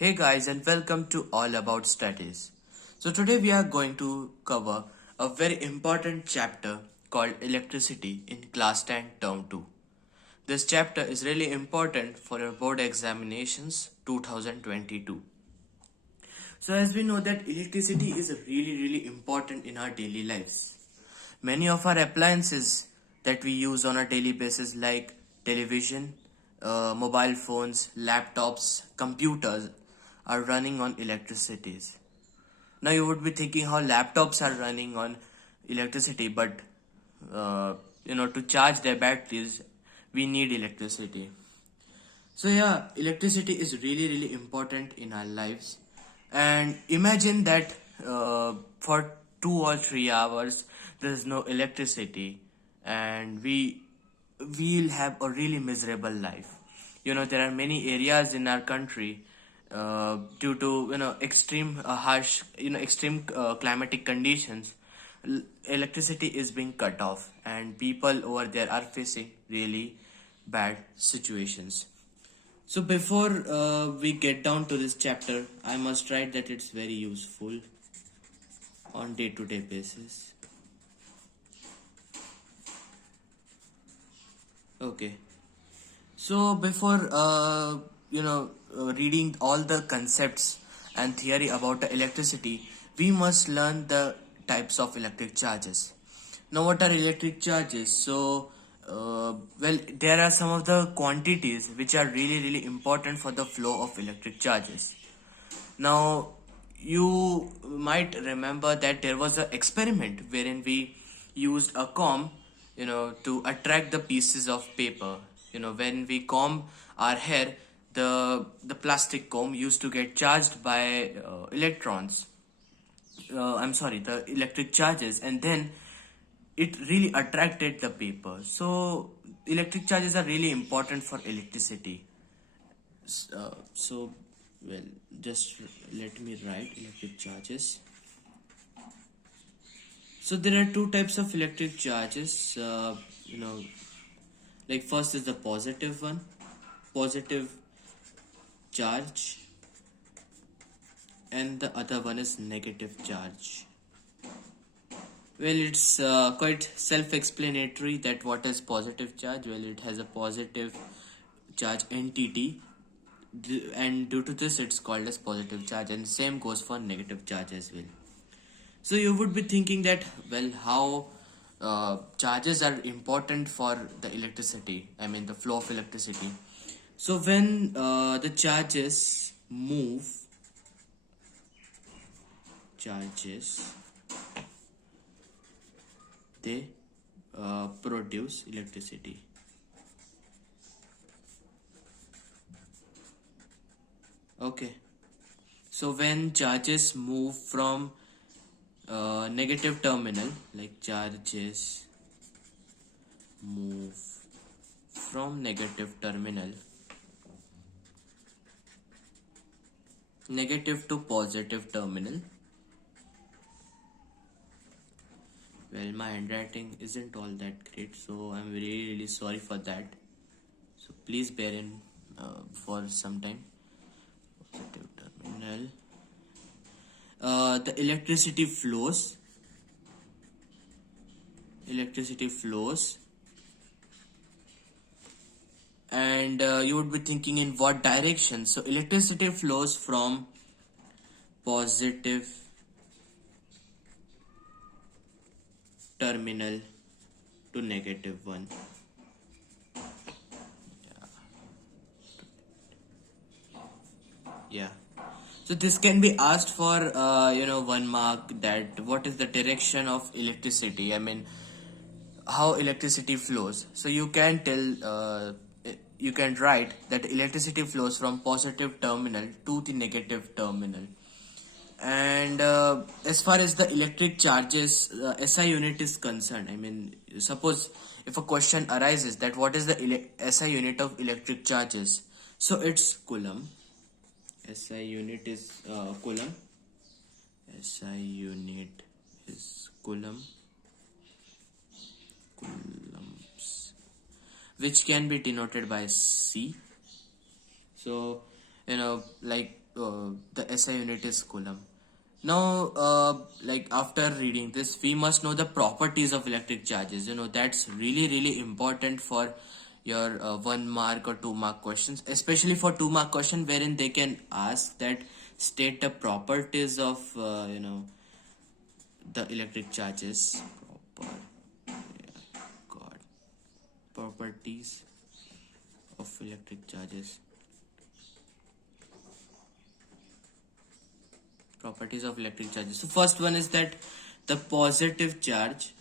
Hey guys, and welcome to All About Studies. So today we are going to cover a very important chapter called Electricity in Class 10 Term 2. This chapter is really important for your board examinations 2022. So as we know that electricity is really important in our daily lives. Many of our appliances that we use on a daily basis like television, mobile phones, laptops, computers are running on electricities. Now you would be thinking how laptops are running on electricity, but to charge their batteries we need electricity. So yeah, electricity is really important in our lives. And imagine that for 2 or 3 hours there is no electricity, and we'll have a really miserable life. There are many areas in our country due to extreme harsh extreme climatic conditions. Electricity is being cut off, and people over there are facing really bad situations. So before we get down to this chapter, I must write that it's very useful on day-to-day basis. Okay. So before reading all the concepts and theory about the electricity, we must learn the types of electric charges. Now, what are electric charges? So, there are some of the quantities which are really important for the flow of electric charges. Now, you might remember that there was an experiment wherein we used a comb, to attract the pieces of paper. When we comb our hair, the plastic comb used to get charged by electrons. I'm sorry, the electric charges, and then it really attracted the paper. So, electric charges are really important for electricity. So, well, just let me write electric charges. So there are two types of electric charges. Like first is the positive one, positive charge, and the other one is negative charge. Well, it's quite self-explanatory that what is positive charge. Well, it has a positive charge entity, and due to this it's called as positive charge, and same goes for negative charge as well. So you would be thinking that, well, how charges are important for the electricity, I mean the flow of electricity. So when the charges they produce electricity. Okay. So when charges move from negative terminal, like charges move from negative to positive terminal. Well, my handwriting isn't all that great, so I'm really sorry for that. So please bear in for some time. Positive terminal. The electricity flows. And you would be thinking in what direction. So electricity flows from positive terminal to negative one. Yeah. So this can be asked for 1 mark, that what is the direction of electricity, I mean how electricity flows. So you can you can write that electricity flows from positive terminal to the negative terminal. And as far as the electric charges SI unit is concerned, I mean, suppose if a question arises that what is the SI unit of electric charges, so it's coulomb. SI unit is coulomb. SI unit is coulombs, which can be denoted by C. So like the SI unit is coulomb. Now, like after reading this, we must know the properties of electric charges. That's really important for your 1 mark or 2 mark questions, especially for 2 mark question, wherein they can ask that state the properties of the electric charges. God, properties of electric charges. Properties of electric charges. So first one is that the positive charge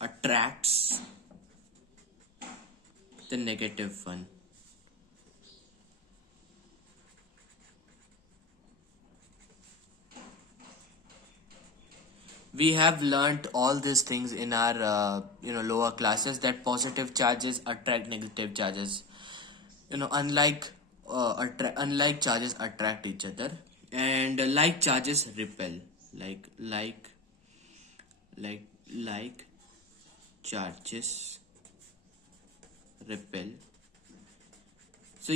attracts the negative one. We have learnt all these things in our lower classes, that positive charges attract negative charges. Unlike charges attract each other, and like charges repel. Like charges repel. So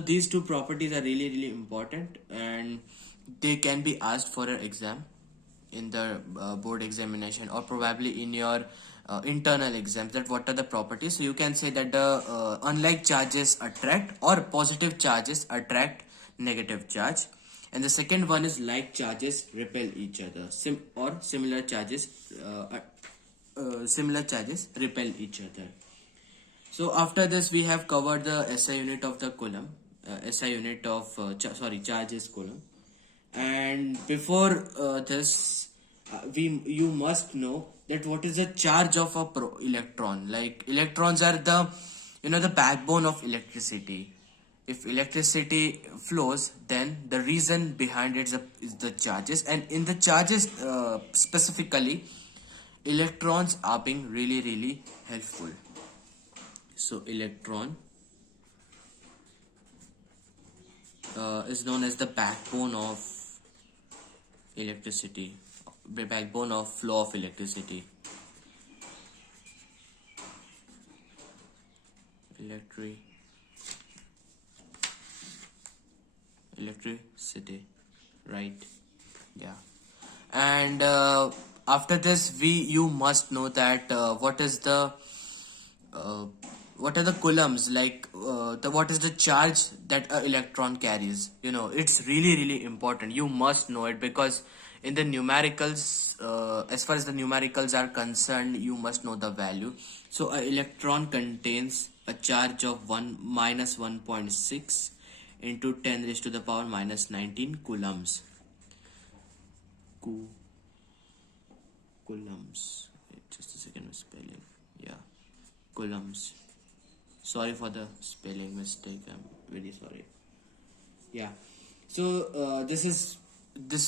these two properties are really important, and they can be asked for an exam in the board examination, or probably in your internal exams, that what are the properties. So you can say that the unlike charges attract, or positive charges attract negative charge, and the second one is like charges repel each other, similar charges repel each other. So after this, we have covered the SI unit of the coulomb, charge is coulomb. And before this, you must know that what is the charge of a electron. Like electrons are the backbone of electricity. If electricity flows, then the reason behind it is the charges, and in the charges specifically, electrons are being really helpful. So electron is known as the backbone of electricity, backbone of flow of electricity. Electricity, right? Yeah. And after this, you must know that what are the coulombs, like what is the charge that an electron carries. It's really important. You must know it, because in the numericals, as far as the numericals are concerned, you must know the value. So an electron contains a charge of 1 - 1.6 into 10 raised to the power -19 coulombs. Coulombs. Wait, just a second, spelling. Yeah, coulombs. Sorry for the spelling mistake. I'm very sorry. Yeah. So this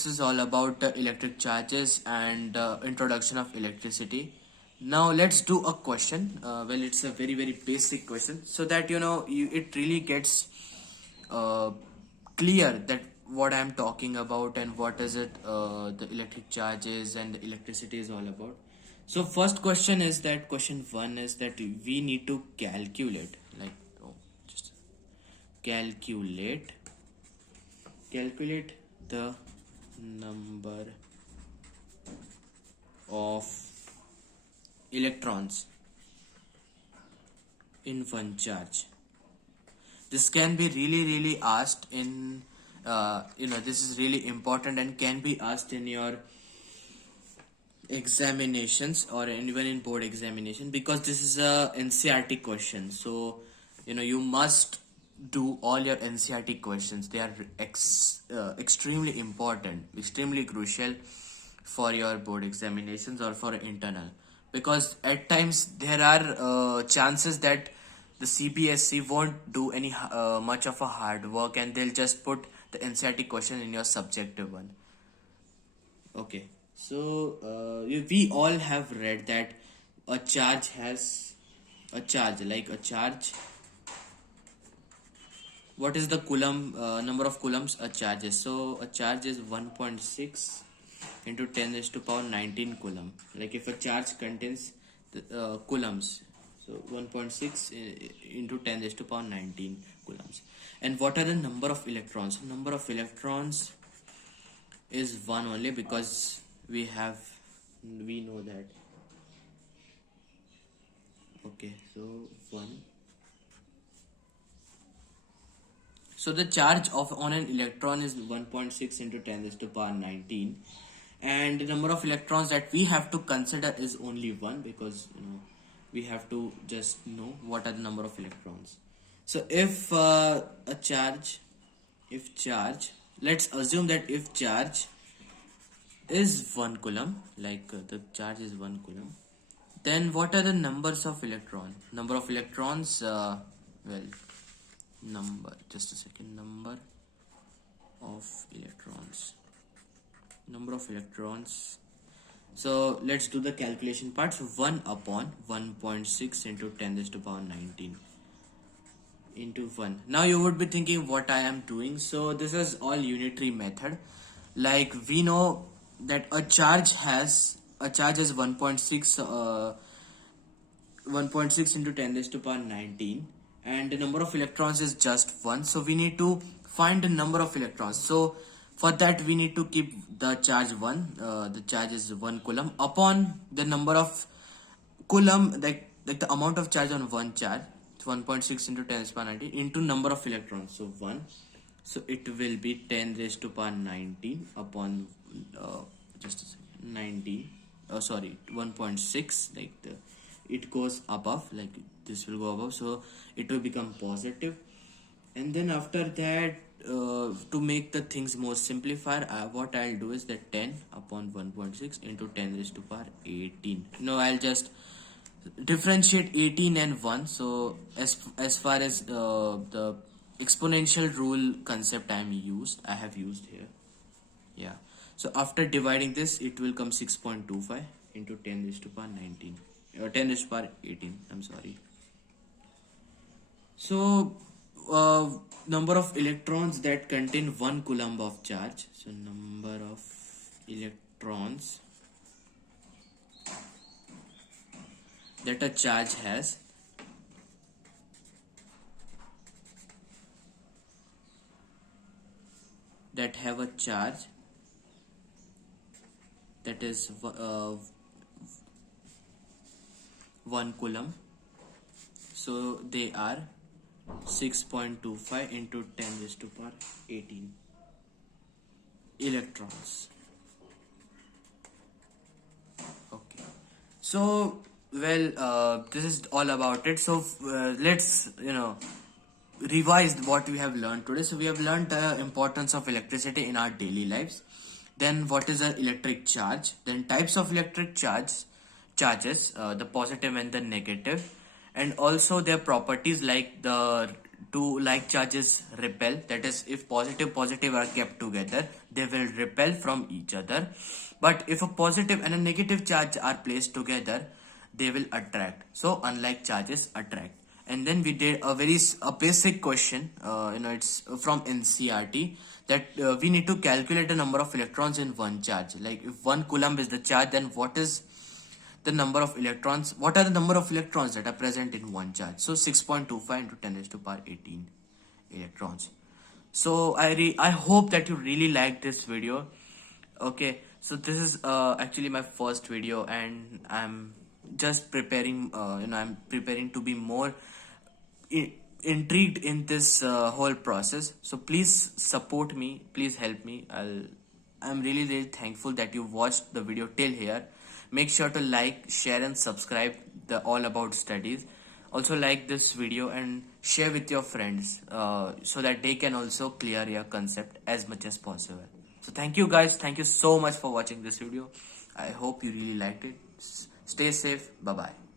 is all about electric charges and introduction of electricity. Now let's do a question. Well, it's a very basic question, so that it really gets clear that what I'm talking about and what is it the electric charges and the electricity is all about. So first question is that question 1 is that we need to calculate, just calculate the number of electrons in one charge. This can be really asked in this is really important and can be asked in your examinations or even in board examination, because this is a NCERT question. So you must do all your NCERT questions. They are extremely important, extremely crucial for your board examinations or for internal, because at times there are chances that the CBSE won't do any much of a hard work, and they'll just put the NCERT question in your subjective one. Okay, so we all have read that a charge has a charge, what is the coulomb number of coulombs a charge is. So a charge is 1.6 into 10 raised to power 19 coulomb. Like if a charge contains the coulombs, So 1.6 into 10 raised to power 19 coulombs. And what are the number of electrons? Number of electrons is 1 only, because we know that. Okay, so 1. So the charge on an electron is 1.6 into 10 raised to power 19, and the number of electrons that we have to consider is only 1, because we have to just know what are the number of electrons. So if let's assume that if charge is 1 coulomb, like the charge is 1 coulomb, then what are the numbers of electrons? Number of electrons, number of electrons. So let's do the calculation part. So 1 upon 1.6 into 10 raised to power 19 into 1. Now you would be thinking what I am doing. So this is all unitary method. Like we know that a charge is 1.6 into 10 raised to power 19, and the number of electrons is just 1. So we need to find the number of electrons. So for that we need to keep the charge 1. The charge is 1 coulomb upon the number of coulomb, like the amount of charge on one charge. It's 1.6 into 10 raised to power 19 into number of electrons. So 1. So it will be 10 raised to power 19 upon 1.6, like it goes above, like this will go above, so it will become positive. And then after that, to make the things more simplified, what I'll do is that 10 upon 1.6 into 10 raised to power 18. No, I'll just differentiate 18 and 1. So as far as the exponential rule concept I have used here. Yeah. So after dividing this, it will come 6.25 into 10 raised to power 19. 10 raised to power 18. I'm sorry. So number of electrons that contain 1 coulomb of charge. So number of electrons that a charge has that have a charge that is 1 coulomb. So they are 6.25 into 10 raised to power 18 electrons. Okay. So this is all about it. So let's revise what we have learned today. So we have learned the importance of electricity in our daily lives. Then what is an electric charge? Then types of electric charges, the positive and the negative, and also their properties, like the two like charges repel. That is, if positive are kept together, they will repel from each other. But if a positive and a negative charge are placed together, they will attract. So unlike charges attract. And then we did a basic question, it's from NCRT, that we need to calculate the number of electrons in one charge. Like if 1 coulomb is the charge, then what is the number of electrons? What are the number of electrons that are present in one charge? So 6.25 into 10 raised to power 18 electrons. So I hope that you really like this video. Okay, so this is actually my first video, and I'm just preparing. I'm preparing to be more intrigued in this whole process. So please support me. Please help me. I'm really thankful that you watched the video till here. Make sure to like, share, and subscribe the All About Studies. Also like this video and share with your friends so that they can also clear your concept as much as possible. So thank you guys. Thank you so much for watching this video. I hope you really liked it. Stay safe. Bye bye.